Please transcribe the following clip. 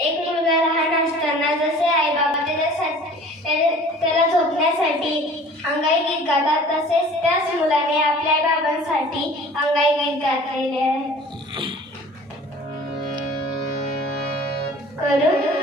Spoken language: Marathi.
एक मुलगा लहान असताना जसे आई बाबा त्याच्यासाठी त्याला झोपण्यासाठी अंगाई गीत गातात तसेच त्याच मुलाने आपल्या बाबांसाठी अंगाई गीत गातलेले आहे करू?